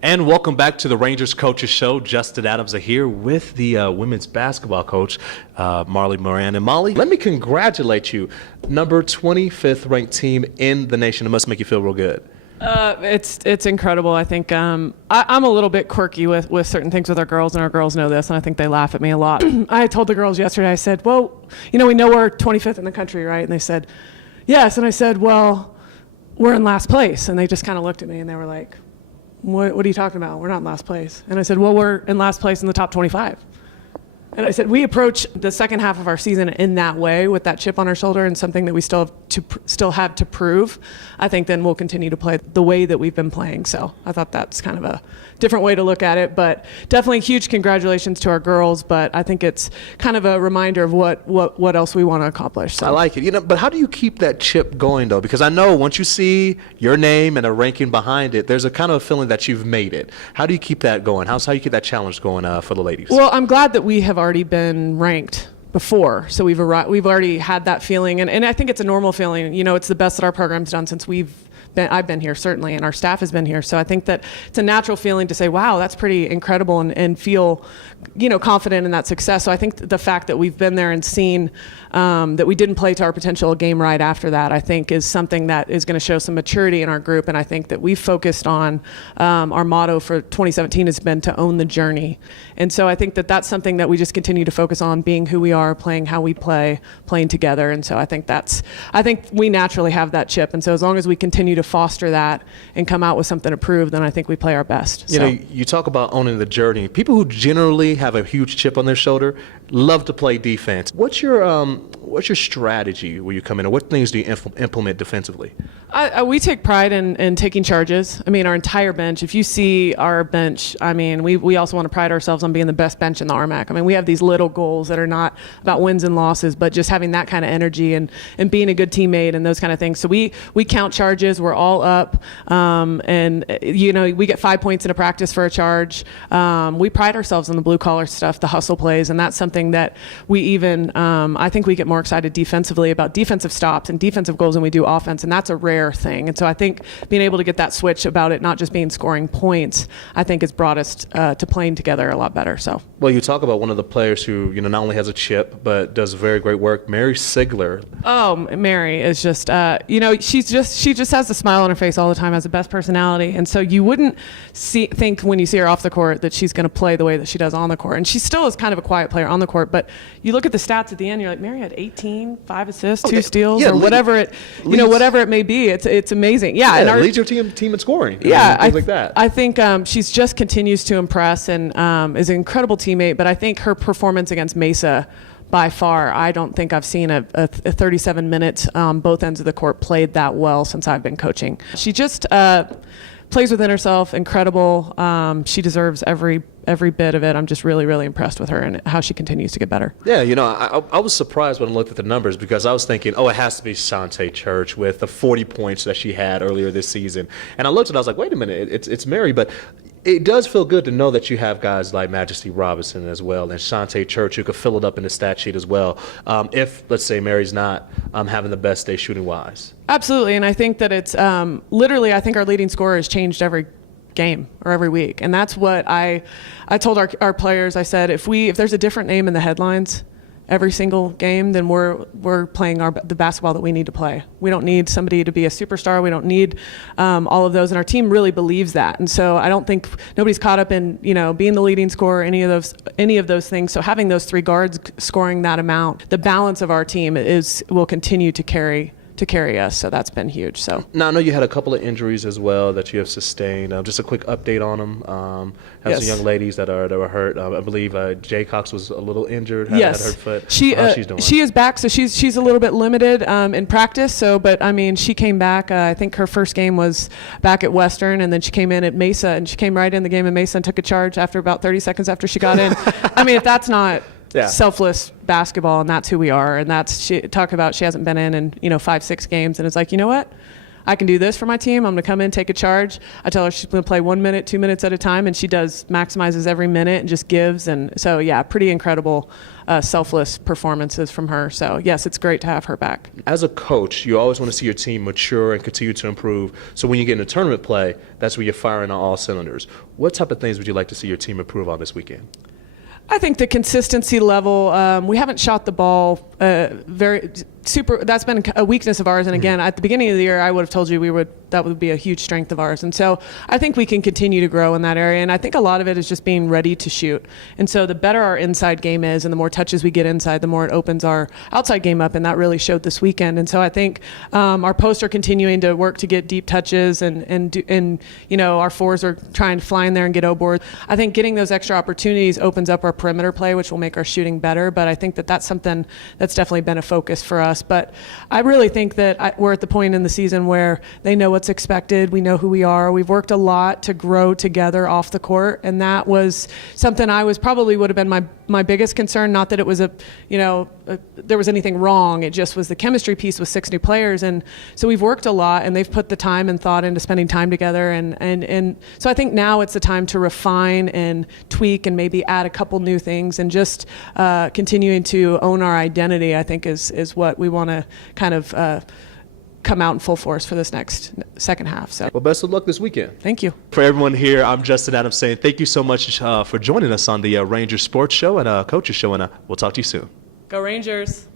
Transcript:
And welcome back to the Rangers Coaches Show. Justin Adams are here with the women's basketball coach, Marley Moran. And Molly, let me congratulate you. Number 25th ranked team in the nation. It must make you feel real good. It's incredible. I think I'm a little bit quirky with certain things with our girls, and our girls know this, and I think they laugh at me a lot. I told the girls yesterday, I said, well, we know we're 25th in the country, right? And they said, yes. And I said, well, we're in last place. And they just kind of looked at me and they were like, what are you talking about? We're not in last place. And I said, well, we're in last place in the top 25. And I said, we approach the second half of our season in that way, with that chip on our shoulder and something that we still have to prove. I think then we'll continue to play the way that we've been playing. So I thought that's kind of a different way to look at it. But definitely huge congratulations to our girls. But I think it's kind of a reminder of what else we want to accomplish. So. I like it. But how do you keep that chip going, though? Because I know once you see your name and a ranking behind it, there's a kind of a feeling that you've made it. How do you keep that going? How do you keep that challenge going for the ladies? Well, I'm glad that we have already been ranked before, so we've already had that feeling, and I think it's a normal feeling. It's the best that our program's done since I've been here, certainly, and our staff has been here. So I think that it's a natural feeling to say, wow, that's pretty incredible, and feel confident in that success. So I think the fact that we've been there and seen that we didn't play to our potential a game right after that, I think is something that is going to show some maturity in our group. And I think that we've focused on our motto for 2017 has been to own the journey. And so I think that that's something that we just continue to focus on, being who we are, playing how we play, playing together. And so I think we naturally have that chip. And so as long as we continue to foster that and come out with something to prove, then I think we play our best. You talk about owning the journey. People who generally have a huge chip on their shoulder love to play defense. What's your strategy when you come in, or what things do you implement defensively? We take pride in taking charges. Our entire bench, if you see our bench, we also want to pride ourselves on being the best bench in the RMAC. We have these little goals that are not about wins and losses, but just having that kind of energy and being a good teammate and those kind of things. So we count charges. We're all up. And we get 5 points in a practice for a charge. We pride ourselves on the blue collar stuff, the hustle plays, and that's something that we even, I think we get more excited defensively about defensive stops and defensive goals than we do offense, and that's a rare thing. And so I think being able to get that switch about it not just being scoring points, I think has brought us to playing together a lot better. So. Well, you talk about one of the players who not only has a chip but does very great work, Mary Sigler. Oh, Mary is just she just has a smile on her face all the time, has the best personality, and so you wouldn't think when you see her off the court that she's going to play the way that she does on the court. And she still is kind of a quiet player on the court, but you look at the stats at the end, you're like, Mary had 18, 5 assists, 2 steals, or whatever it may be. It's amazing. Yeah, and leads your team in scoring. Yeah, things like that. I think she's just continues to impress and is an incredible teammate. But I think her performance against Mesa, by far, I don't think I've seen a 37 minutes both ends of the court played that well since I've been coaching. She just plays within herself, incredible. She deserves every bit of it. I'm just really, really impressed with her and how she continues to get better. Yeah, I was surprised when I looked at the numbers, because I was thinking, it has to be Shantae Church with the 40 points that she had earlier this season. And I looked at it, I was like, wait a minute, it's Mary. But it does feel good to know that you have guys like Majesty Robinson as well, and Shantae Church, who could fill it up in the stat sheet as well, if, let's say, Mary's not having the best day shooting-wise. Absolutely, and I think that it's literally, I think our leading scorer has changed every game or every week, and that's what I told our players. I said, if there's a different name in the headlines every single game, then we're playing the basketball that we need to play. We don't need somebody to be a superstar. We don't need all of those, and our team really believes that. And so I don't think nobody's caught up in being the leading scorer, any of those things. So having those 3 guards scoring that amount, the balance of our team will continue to carry us, so that's been huge. So now I know you had a couple of injuries as well that you have sustained. Just a quick update on them. Have some young ladies that were hurt. I believe Jay Cox was a little injured. Had hurt foot. How's she's doing? She is back, so she's a little bit limited in practice. So, but she came back. I think her first game was back at Western, and then she came in at Mesa, and she came right in the game at Mesa and took a charge after about 30 seconds after she got in. If that's not selfless basketball, and that's who we are, and she hasn't been in 5-6 games, and it's like, you know what, I can do this for my team. I'm going to come in, take a charge. I tell her she's going to play 1 minute, 2 minutes at a time, and she maximizes every minute and just gives. And so, yeah, pretty incredible selfless performances from her. So, yes, it's great to have her back. As a coach, you always want to see your team mature and continue to improve. So when you get into tournament play, that's where you're firing on all cylinders. What type of things would you like to see your team improve on this weekend? I think the consistency level, we haven't shot the ball that's been a weakness of ours. And again, at the beginning of the year, I would have told you that would be a huge strength of ours. And so I think we can continue to grow in that area. And I think a lot of it is just being ready to shoot. And so the better our inside game is and the more touches we get inside, the more it opens our outside game up. And that really showed this weekend. And so I think our posts are continuing to work to get deep touches and our fours are trying to fly in there and get O-boards. I think getting those extra opportunities opens up our perimeter play, which will make our shooting better. But I think that's something that's definitely been a focus for us. But I really think that we're at the point in the season where they know what's expected. We know who we are. We've worked a lot to grow together off the court, and that was something would have been my biggest concern. Not that it was there was anything wrong. It just was the chemistry piece with 6 new players, and so we've worked a lot, and they've put the time and thought into spending time together, and so I think now it's the time to refine and tweak and maybe add a couple new things, and just continuing to own our identity. I think is what we want to kind of come out in full force for this next second half. So, well, best of luck this weekend. Thank you. For everyone here, I'm Justin Adams saying thank you so much for joining us on the Rangers Sports Show and Coaches Show, and we'll talk to you soon. Go Rangers.